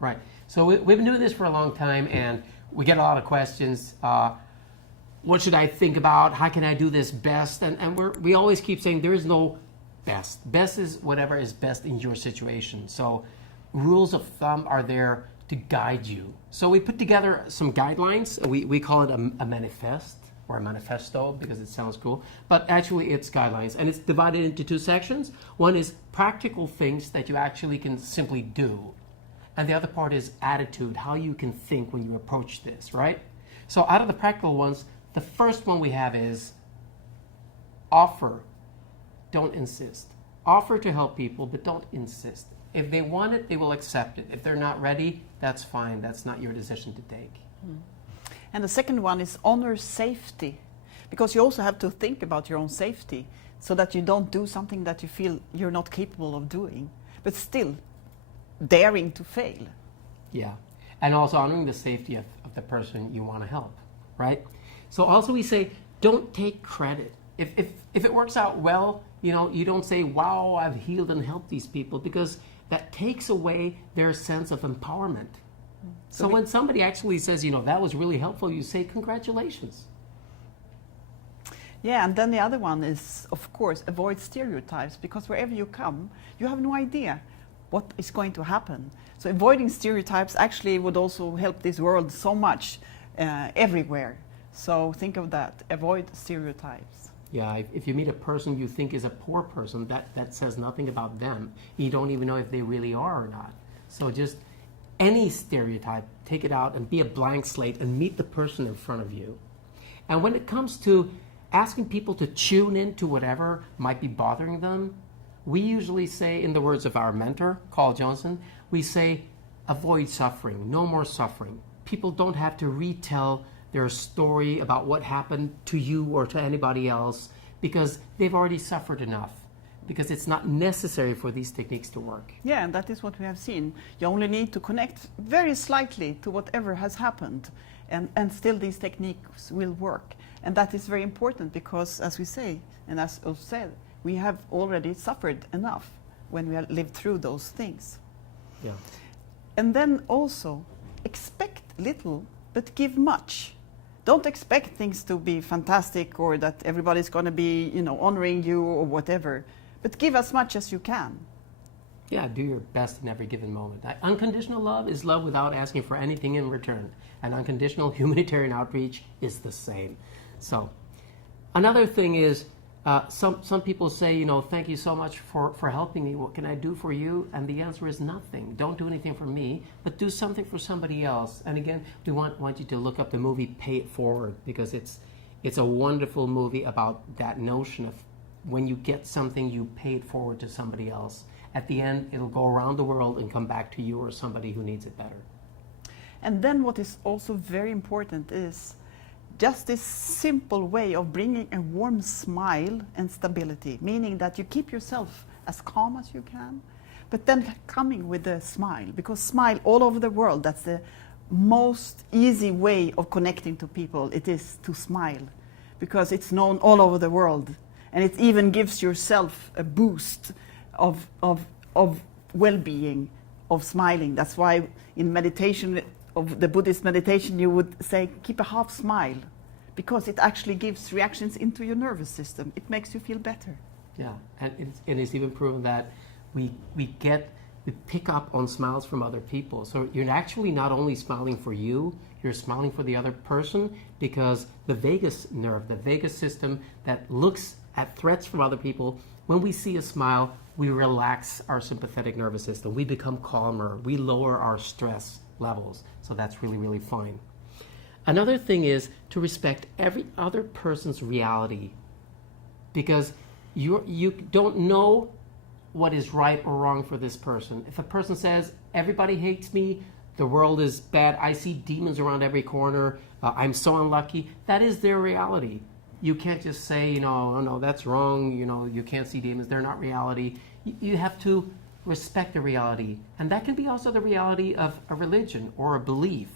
Right. So we've been doing this for a long time, and we get a lot of questions. What should I think about? How can I do this best? And we always keep saying there is no best. Best is whatever is best in your situation. So rules of thumb are there to guide you. So we put together some guidelines. We call it a manifest or a manifesto because it sounds cool. But actually it's guidelines. And it's divided into two sections. One is practical things that you actually can simply do. And the other part is attitude, how you can think when you approach this, right? So out of the practical ones, the first one we have is offer, don't insist. Offer to help people, but don't insist. If they want it, they will accept it. If they're not ready, that's fine. That's not your decision to take. And the second one is honor safety, because you also have to think about your own safety so that you don't do something that you feel you're not capable of doing, but still daring to fail. Yeah, and also honoring the safety of the person you want to help, right? So also we say, don't take credit. If it works out well, you don't say, wow, I've healed and helped these people, because that takes away their sense of empowerment. So when somebody actually says, that was really helpful, you say, congratulations. Yeah, and then the other one is, of course, avoid stereotypes, because wherever you come, you have no idea what is going to happen. So avoiding stereotypes actually would also help this world so much everywhere. So think of that, avoid stereotypes. Yeah, if you meet a person you think is a poor person, that says nothing about them. You don't even know if they really are or not. So just any stereotype, take it out and be a blank slate and meet the person in front of you. And when it comes to asking people to tune into whatever might be bothering them, we usually say, in the words of our mentor, Carl Johnson, we say, avoid suffering, no more suffering. People don't have to retell their story about what happened to you or to anybody else, because they've already suffered enough, because it's not necessary for these techniques to work. Yeah, and that is what we have seen. You only need to connect very slightly to whatever has happened, and still these techniques will work. And that is very important because, as we say, and as Ulf said, we have already suffered enough when we have lived through those things. Yeah. And then also, expect little, but give much. Don't expect things to be fantastic or that everybody's going to be, honoring you or whatever, but give as much as you can. Yeah, do your best in every given moment. Unconditional love is love without asking for anything in return. And unconditional humanitarian outreach is the same. So, another thing is, some people say, thank you so much for helping me. What can I do for you? And the answer is nothing. Don't do anything for me, but do something for somebody else. And again, we want you to look up the movie Pay It Forward, because it's a wonderful movie about that notion of when you get something, you pay it forward to somebody else. At the end, it'll go around the world and come back to you or somebody who needs it better. And then what is also very important is just this simple way of bringing a warm smile and stability, meaning that you keep yourself as calm as you can, but then coming with a smile, because smile all over the world, that's the most easy way of connecting to people. It is to smile, because it's known all over the world, and it even gives yourself a boost of well-being, of smiling. That's why in meditation, of the Buddhist meditation, you would say, keep a half smile, because it actually gives reactions into your nervous system. It makes you feel better. Yeah, and it's even proven that we pick up on smiles from other people. So you're actually not only smiling for you, you're smiling for the other person, because the vagus nerve, the vagus system that looks at threats from other people, when we see a smile, we relax our sympathetic nervous system. We become calmer. We lower our stress levels. So that's really, really fine. Another thing is to respect every other person's reality, because you don't know what is right or wrong for this person. If a person says, everybody hates me, the world is bad, I see demons around every corner, I'm so unlucky, that is their reality. You can't just say, oh, no, that's wrong, you can't see demons, they're not reality. You have to respect the reality. And that can be also the reality of a religion or a belief.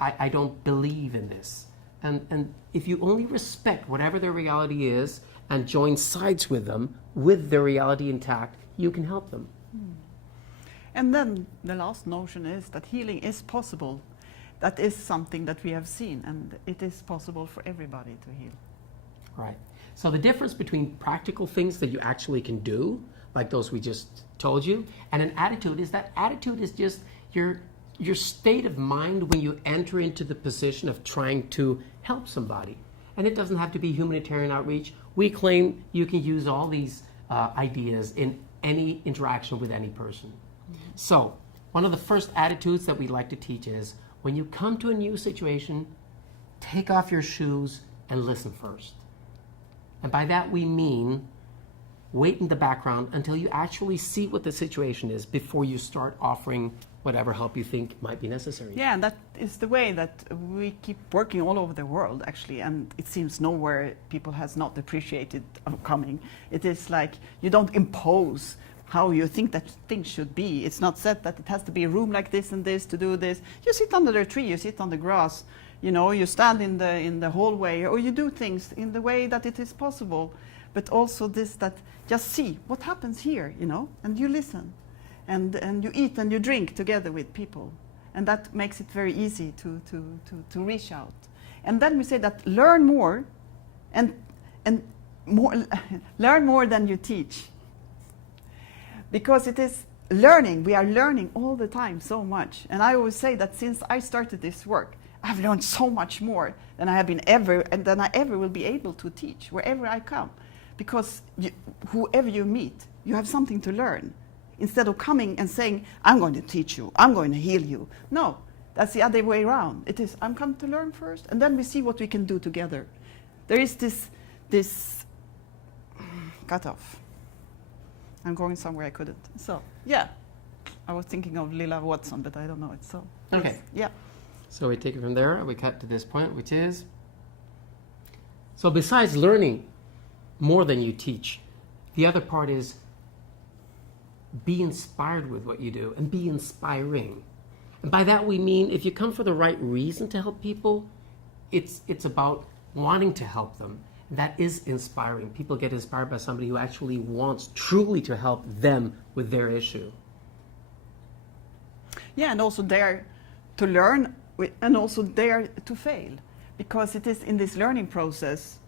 I don't believe in this. And if you only respect whatever their reality is and join sides with them with their reality intact, you can help them. And then the last notion is that healing is possible. That is something that we have seen, and it is possible for everybody to heal. Right. So the difference between practical things that you actually can do, like those we just told you, and an attitude is that attitude is just your state of mind when you enter into the position of trying to help somebody. And it doesn't have to be humanitarian outreach. We claim you can use all these ideas in any interaction with any person. Mm-hmm. So one of the first attitudes that we like to teach is, when you come to a new situation, take off your shoes and listen first. And by that we mean wait in the background until you actually see what the situation is before you start offering whatever help you think might be necessary. Yeah, and that is the way that we keep working all over the world, actually, and it seems nowhere people has not appreciated coming. It is like you don't impose how you think that things should be. It's not said that it has to be a room like this and this to do this. You sit under a tree, you sit on the grass, you know, you stand in the hallway, or you do things in the way that it is possible. But also this, that just see what happens here, you know, and you listen. And you eat and you drink together with people. And that makes it very easy to reach out. And then we say that learn more and more learn more than you teach. Because it is learning, we are learning all the time so much. And I always say that since I started this work, I've learned so much more than I have been ever, and than I ever will be able to teach wherever I come. Because whoever you meet, you have something to learn. Instead of coming and saying, I'm going to teach you, I'm going to heal you. No, that's the other way around. It is, I'm come to learn first, and then we see what we can do together. There is this cut off. I'm going somewhere I couldn't. So, yeah. I was thinking of Lila Watson, but I don't know it. So, okay. Yes. Yeah. So we take it from there, and we cut to this point, which is, so besides learning more than you teach, the other part is be inspired with what you do and be inspiring. And by that we mean if you come for the right reason to help people, it's about wanting to help them. That is inspiring. People get inspired by somebody who actually wants truly to help them with their issue. Yeah, and also dare to learn and also dare to fail. Because it is in this learning process,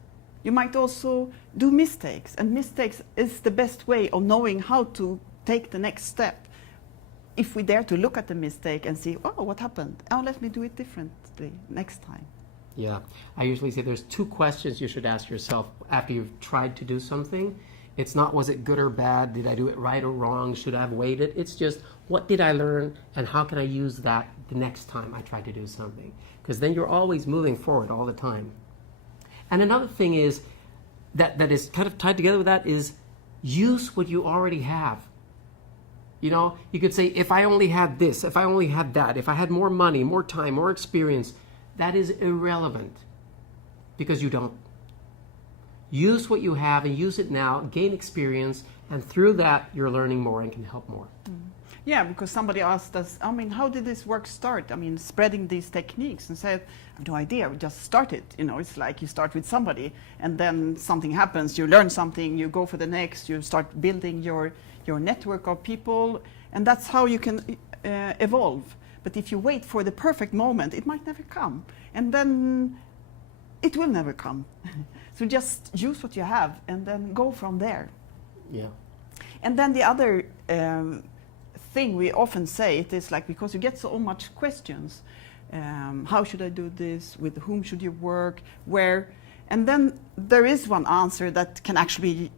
you might also do mistakes. And mistakes is the best way of knowing how to take the next step. If we dare to look at the mistake and see, oh, what happened? Oh, let me do it differently next time. Yeah, I usually say there's two questions you should ask yourself after you've tried to do something. It's not, was it good or bad? Did I do it right or wrong? Should I have waited? It's just, what did I learn and how can I use that the next time I try to do something? Because then you're always moving forward all the time. And another thing is, that is kind of tied together with that, is use what you already have. You know, you could say, if I only had this, if I only had that, if I had more money, more time, more experience, that is irrelevant because you don't. Use what you have and use it now, gain experience, and through that you're learning more and can help more. Mm. Yeah, because somebody asked us, I mean, how did this work start? I mean, spreading these techniques, and said, I have no idea, we just started. You know, it's like you start with somebody and then something happens, you learn something, you go for the next, you start building your network of people, and that's how you can evolve. But if you wait for the perfect moment, it might never come. And then it will never come. So just use what you have and then go from there. Yeah. And then the other thing we often say, it is like, because you get so much questions, how should I do this? With whom should you work? Where? And then there is one answer that can actually be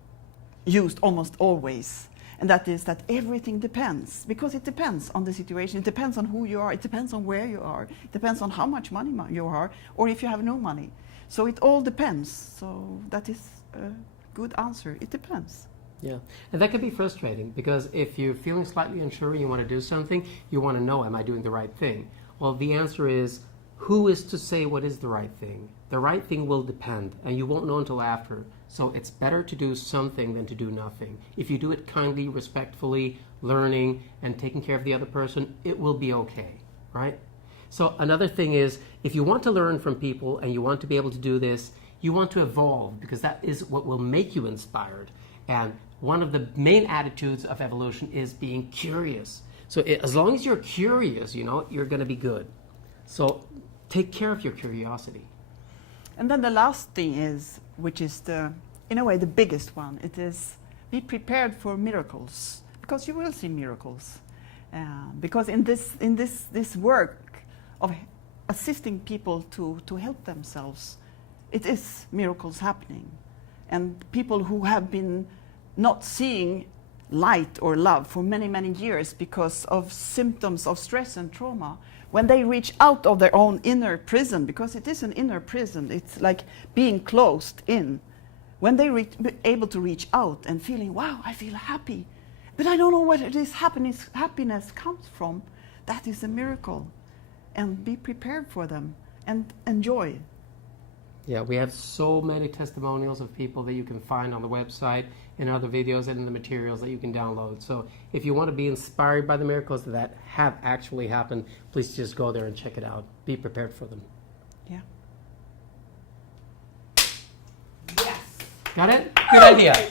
used almost always. And that is that everything depends, because it depends on the situation, it depends on who you are, it depends on where you are, it depends on how much money you are, or if you have no money. So it all depends. So that is a good answer. It depends. Yeah, and that can be frustrating because if you're feeling slightly unsure and you want to do something, you want to know, am I doing the right thing? Well, the answer is, who is to say what is the right thing? The right thing will depend, and you won't know until after. So it's better to do something than to do nothing. If you do it kindly, respectfully, learning, and taking care of the other person, it will be okay, right? So another thing is, if you want to learn from people and you want to be able to do this, you want to evolve, because that is what will make you inspired. And one of the main attitudes of evolution is being curious. So as long as you're curious, you know, you're going to be good. So take care of your curiosity. And then the last thing is, which is the, in a way, the biggest one. It is be prepared for miracles, because you will see miracles. Because in this work of assisting people to help themselves, it is miracles happening. And people who have been not seeing light or love for many, many years because of symptoms of stress and trauma, when they reach out of their own inner prison, because it is an inner prison, it's like being closed in. When they able to reach out and feeling, wow, I feel happy, but I don't know where this happiness comes from, that is a miracle. And be prepared for them and enjoy. Yeah, we have so many testimonials of people that you can find on the website and other videos and in the materials that you can download. So if you want to be inspired by the miracles that have actually happened, please just go there and check it out. Be prepared for them. Yeah. Got it? Good idea.